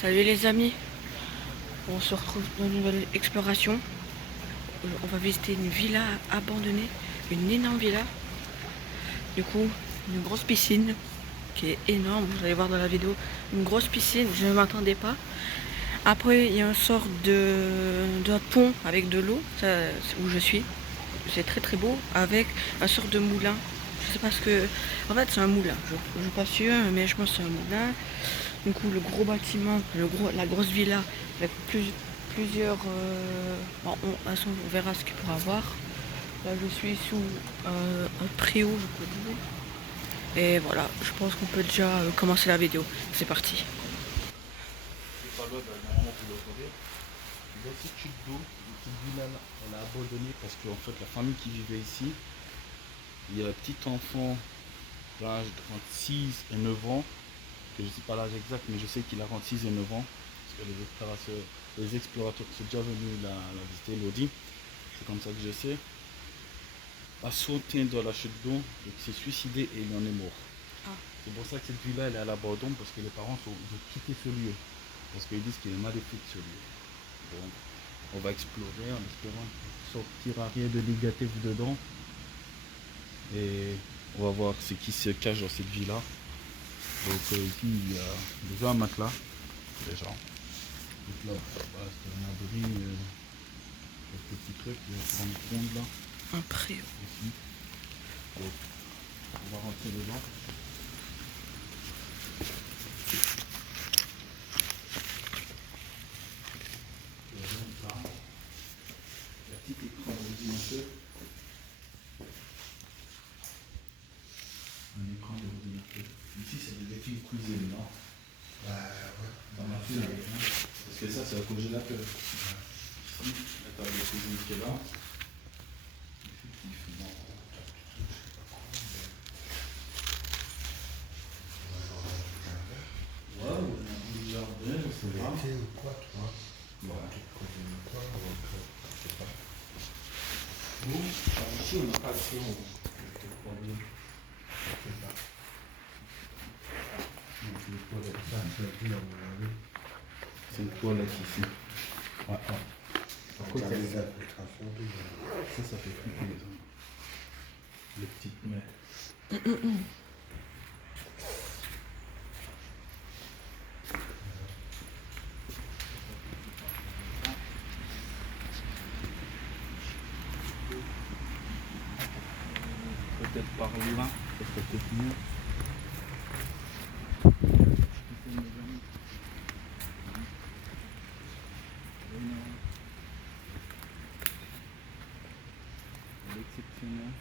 Salut les amis, on se retrouve dans une nouvelle exploration. On va visiter une villa abandonnée, une énorme villa. Du coup, une grosse piscine qui est énorme, vous allez voir dans la vidéo. Une grosse piscine, je ne m'attendais pas. Après, il y a une sorte de pont avec de l'eau, où je suis. C'est très très beau, avec une sorte de moulin. Je sais pas ce que... En fait, c'est un moulin, je suis pas sûre, mais je pense que c'est un moulin. Du coup, le gros bâtiment, la grosse villa, avec plusieurs... bon, de toute façon, on verra ce qu'il pourra avoir. Là, je suis sous un préau, je peux dire. Et voilà, je pense qu'on peut déjà commencer la vidéo. C'est parti. C'est pas loin d'un moment pour le regarder. Il y a cette chute d'eau, une petite villa là, elle a abandonné parce qu'en fait la famille qui vivait ici, il y a un petit enfant d'âge de 6 et 9 ans, que je ne sais pas l'âge exact, mais je sais qu'il a entre 6 et 9 ans, parce que les explorateurs qui sont déjà venus la visiter l'ont dit, c'est comme ça que je sais, a sauté dans la chute d'eau, donc s'est suicidé et il en est mort. Ah. C'est pour ça que cette villa elle est à l'abandon, parce que les parents ont quitté ce lieu, parce qu'ils disent qu'il est maléfique ce lieu. Donc, on va explorer en espérant qu'il ne sortira rien de négatif dedans. Et on va voir ce qui se cache dans cette villa. Donc ici il y a déjà un matelas. Déjà. Donc là, voilà, c'est un abri. Quelques petits trucs. Il y a une grande ronde là. Un préau. Ici. Donc, on va rentrer dedans. Il y a un petit écran d'ordinateur. Un écran d'ordinateur. Ici, c'est des défis de cuisine, non? Ouais. Dans ma fille, parce que ça, c'est un congélateur. Ici, la table de cuisine qui est là. Effectivement. Ouais, on a un jardin, je sais pas. L'été ou quoi, tu vois? Ouais. Tu te cuisines quoi, je sais pas. Nous, ici, on n'a pas le feu, quel problème. Je sais pas. Donc, les toilettes. Ça, c'est un peu à mon avis. C'est une toilette ici. Ouais, ouais. Par Donc, contre, il y a des ça, infiltrations déjà. ça fait flipper les hommes. Les petites mères. Peut-être par là, ça serait peut-être mieux. Exceptionnel.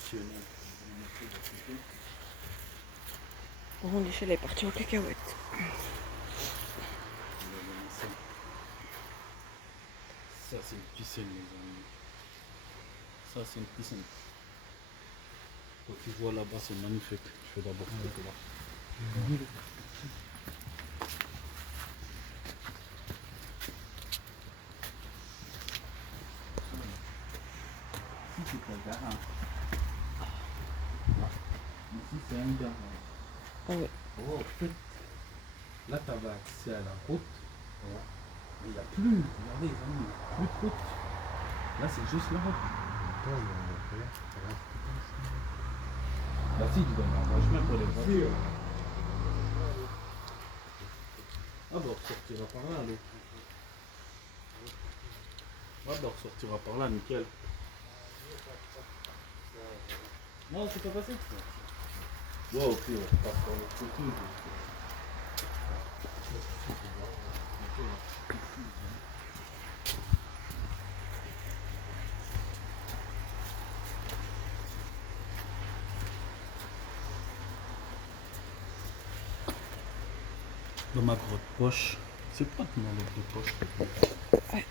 Exceptionnel. Bon, l'échelle est partie en cacahuète. Ça, c'est une piscine, les amis. Ça, c'est une piscine. Quand tu vois là-bas, c'est magnifique. Je fais d'abord ça là. Ici, c'est un garage. Ici, c'est un garage. Ah ouais. Oh, en fait, là, tu avais accès à la route. Ouais. Mais il n'y a plus. Regardez, les amis, il n'y a plus de route. Là, c'est juste la route. Attends, on va faire. Bah, si, tu donnes un chemin pour les voitures. Ah, bah, on ressortira par là, allez. Ah, bah, on ressortira par là, nickel. Non, c'est pas passé. Ouais, ok, ouais. Passe par l'autre côté. Dans ma grotte poche. C'est pas de mon de poche. Ouais.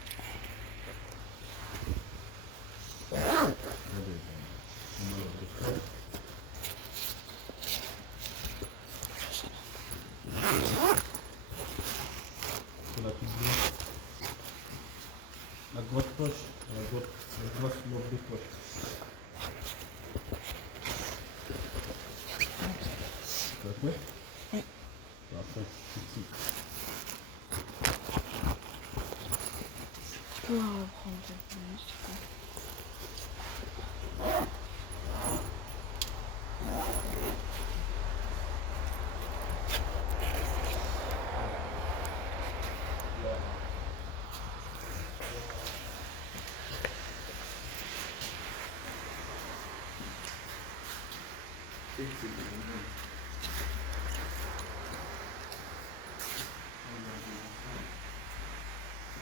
C'est la petite bleue. La grotte poche. La grosse lobe de poche. T'as fait? Oui. Parfait. Ici. Tu peux reprendre c'est quoi.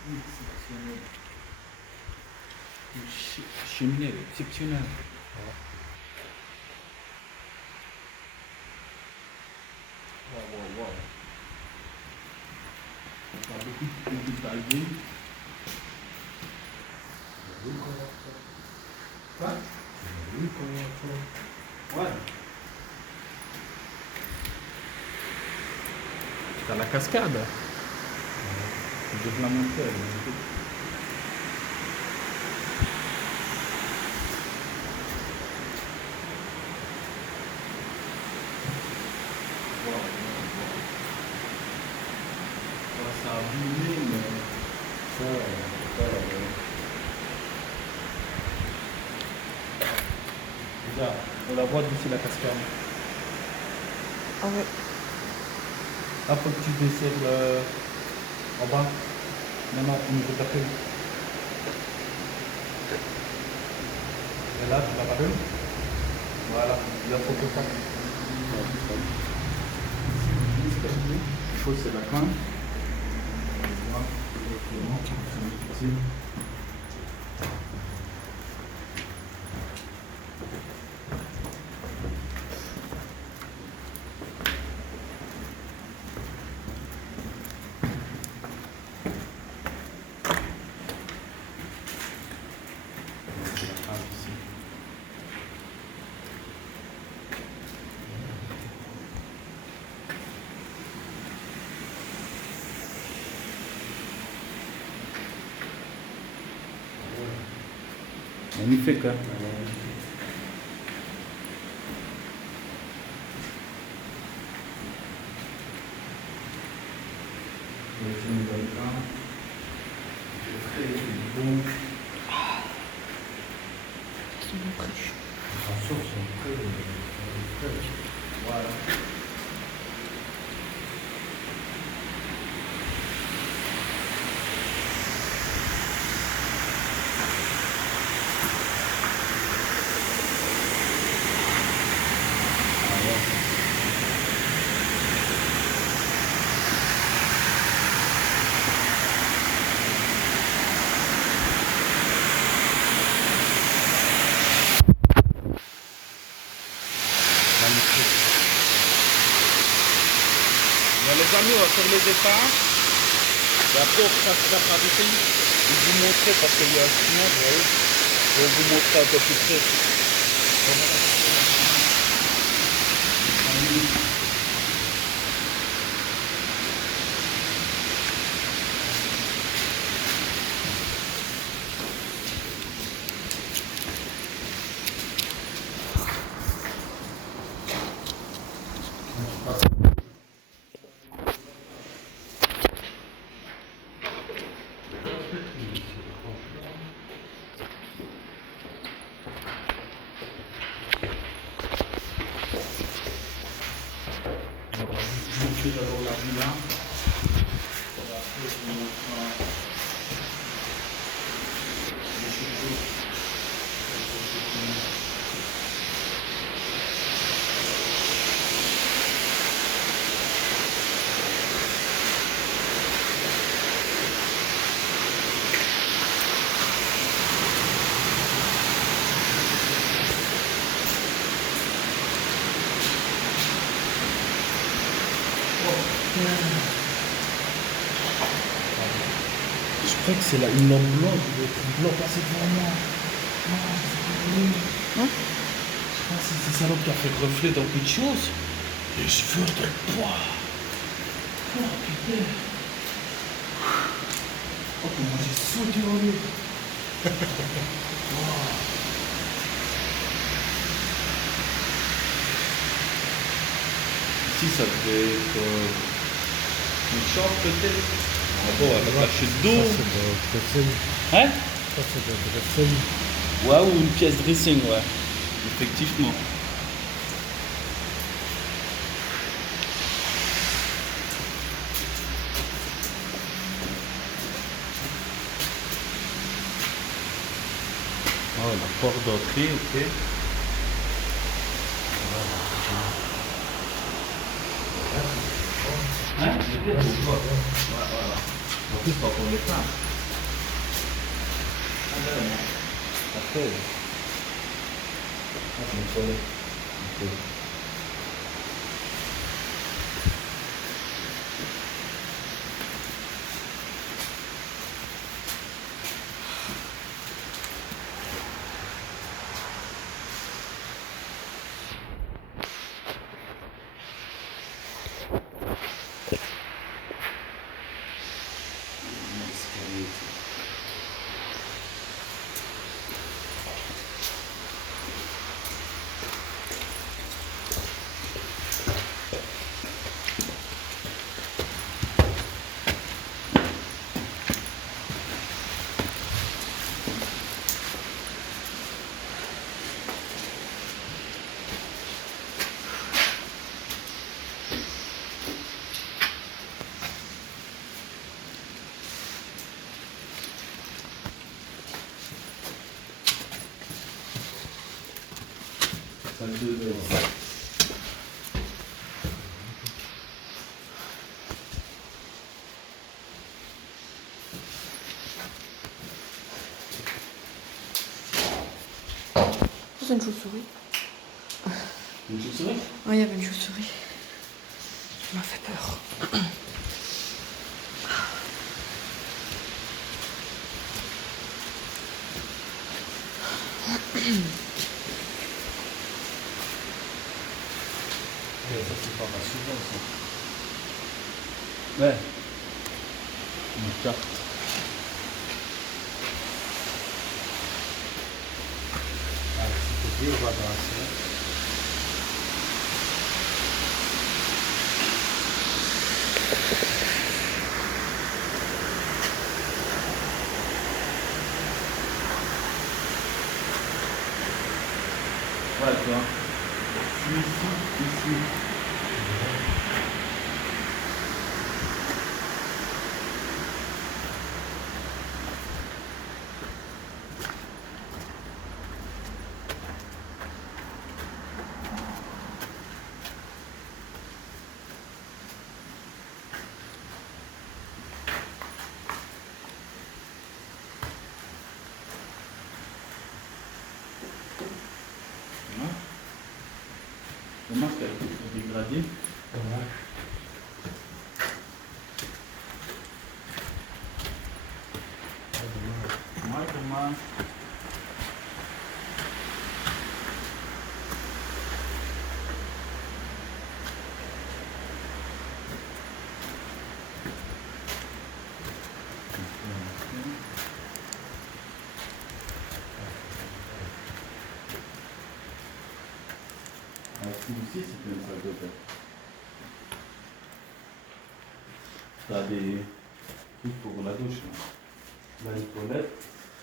Exceptionnel. Une cheminée exceptionnelle. Wow. On parle beaucoup de détaillé. Quoi? Oui, comment Ouais. T'as la cascade. Je vais te la montrer. Ça a bougé, mais regarde, on la voit d'ici la cascade. Ah ouais. Là, faut que tu descends en bas. Maintenant, au niveau de la feuille. Et là, tu vas pas vu? Voilà, il y a photo ça. Il faut c'est la fin. Magnifique, hein? C'est une bonne femme. C'est très bon. C'est bon prix. Attention, c'est très. Voilà. Bon, les amis, on va faire les états. Et après, on passe la traversée. Je vais vous montrer parce qu'il y a un ciment, vous voyez. Je vais vous montrer un peu plus près. Je vais d'abord la villa. Et après, je vous montre les cheveux. Je crois que c'est là une lampe blanche, le truc blanc passé devant moi. Non, c'est pas lui. Hein? Je pense que c'est sa lampe qui a fait reflet dans quelque chose. Et je veux de poids. Oh putain. Oh comment j'ai sauté en lui. Ici ça devait être une chambre peut-être. Ah bon, elle va pas de dos. Ça, c'est de dressing. Hein? Ça, c'est de dressing. Ouais, ou une pièce dressing, ouais. Effectivement. Oh, la porte d'entrée, ok. Hein? Ouais, voilà. En plus, quand on est plein. Après, je me connais. Ok. Salle de bain. C'est une chauve-souris. Une chauve-souris? Ouais, il y avait une chauve-souris. Ça m'a fait peur. Ça, c'est pas mal souvent, ça. Ouais. Une carte. Ah, si tu dis, on va danser. Ouais, tu vois. Ici. Hein? Comment est-ce qu'elle est dégradée? Ouais, comment? Ici aussi, c'est une salle de bain. T'as des trucs pour la douche, là. Là, une toilette.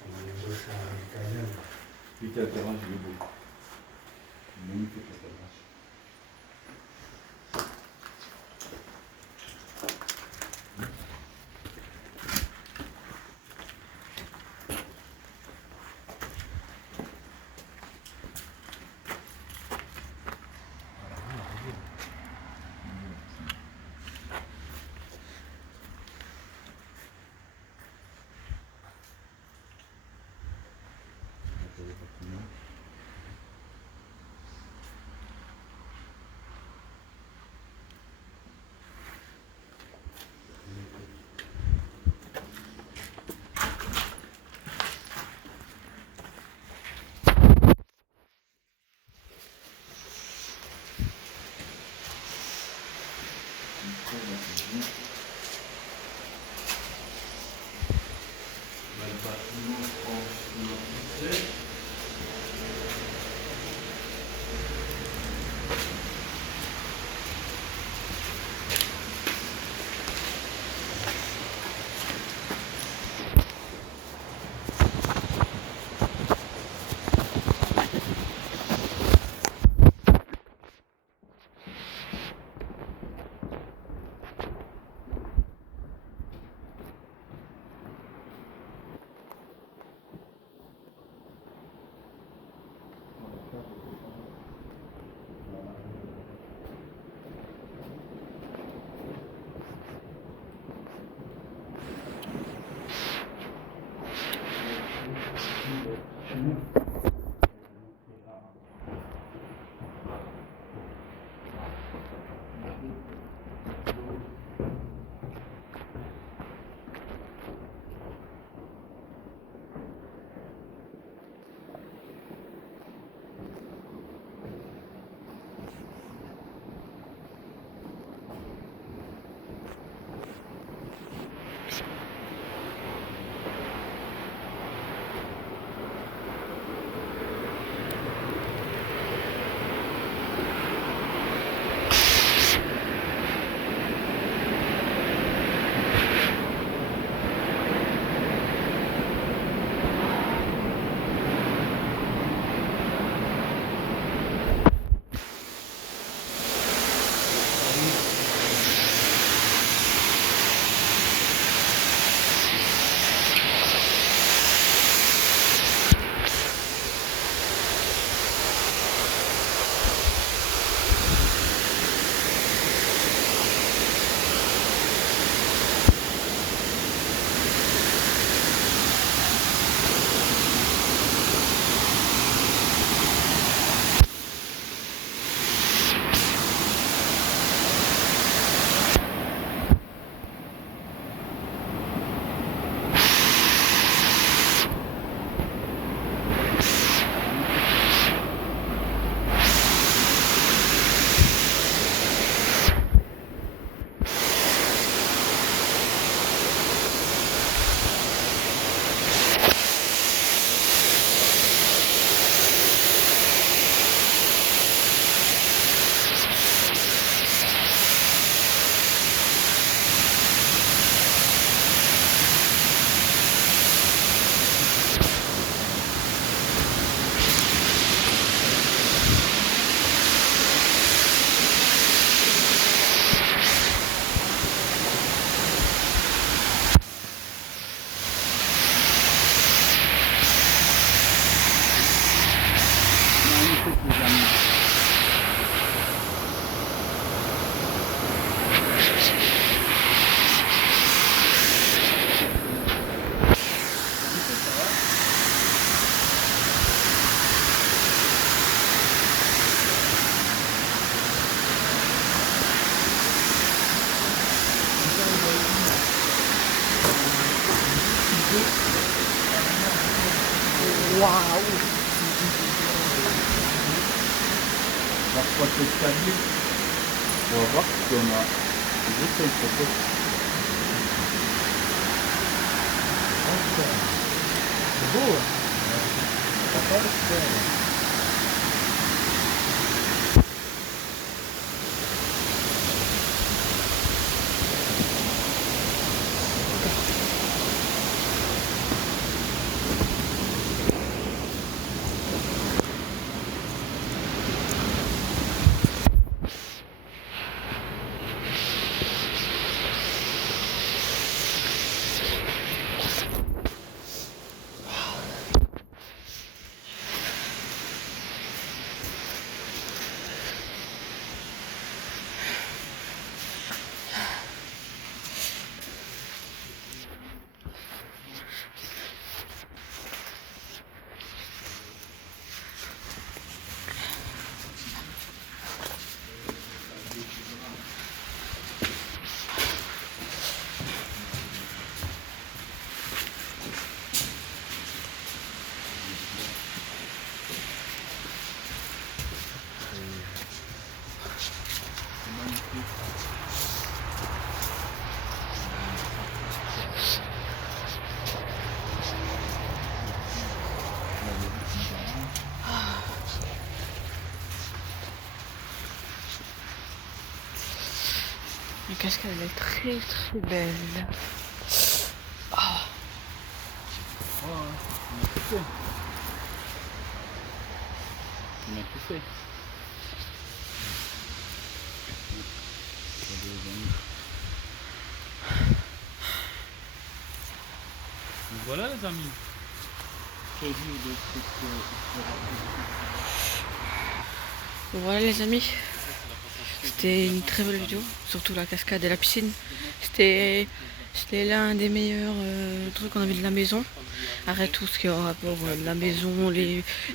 On a une douche italienne. Puis t'as le terrain, je vais beau. Magnifique le terrain. Micro, là, c'est bien. Là, le bâtiment, je pense qu'on a tout fait. Waouh! La fois de l'escalier, on va voir si on a des autres photos. C'est beau, hein? Ça va pas le faire. La cascade elle est très très belle. Ah, Ouais, on a tout fait. On a tout fait. Regardez, les amis. Donc voilà les amis. Que dire de cette voilà les amis. C'était une très belle vidéo, surtout la cascade et la piscine. C'était l'un des meilleurs trucs qu'on a vu de la maison. Arrête tout ce qui est en rapport de la maison,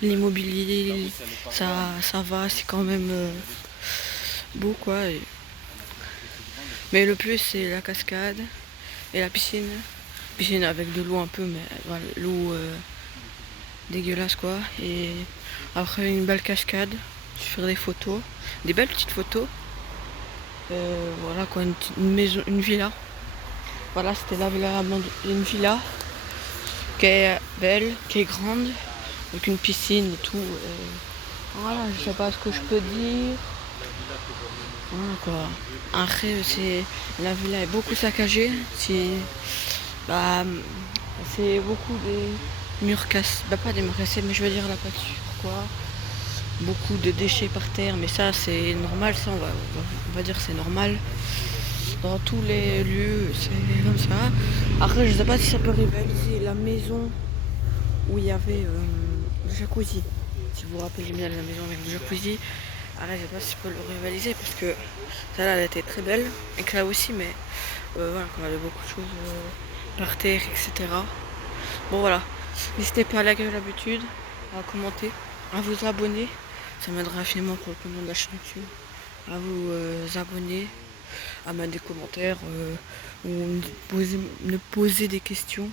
l'immobilier, ça va, c'est quand même beau quoi. Mais le plus c'est la cascade et la piscine. Piscine avec de l'eau un peu, mais voilà, l'eau dégueulasse quoi. Et après une belle cascade, faire des photos, des belles petites photos. Voilà quoi, une maison, une villa. Voilà, c'était la villa, une villa qui est belle, qui est grande, avec une piscine et tout. Voilà, je sais pas ce que je peux dire. Voilà quoi. Après, la villa est beaucoup saccagée. Bah, c'est beaucoup des murs cassés. Bah, pas des murs cassés, mais je veux dire la pâture quoi. Beaucoup de déchets par terre, mais ça c'est normal, ça on va dire c'est normal. Dans tous les lieux, c'est comme ça. Après, je sais pas si ça peut rivaliser la maison où il y avait le jacuzzi. Si vous vous rappelez bien de la maison avec le jacuzzi, alors je sais pas si ça peut le rivaliser parce que ça là, elle était très belle. Et que là aussi, mais voilà, quand il y avait beaucoup de choses par terre, etc. Bon voilà, n'hésitez pas à liker comme d'habitude, à commenter, à vous abonner. Ça m'aidera finalement pour le paiement de la chaîne YouTube. À vous abonner, à mettre des commentaires ou me poser des questions.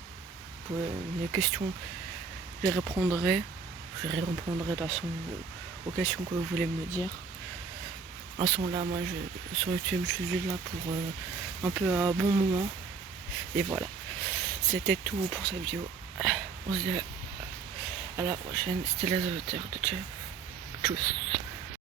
Les questions, je les répondrai. Je les répondrai de toute façon aux questions que vous voulez me dire. À ce moment-là, moi, sur YouTube, je suis juste là pour un peu un bon moment. Et voilà. C'était tout pour cette vidéo. On se dit à la prochaine. C'était les auditeurs de Tchuss.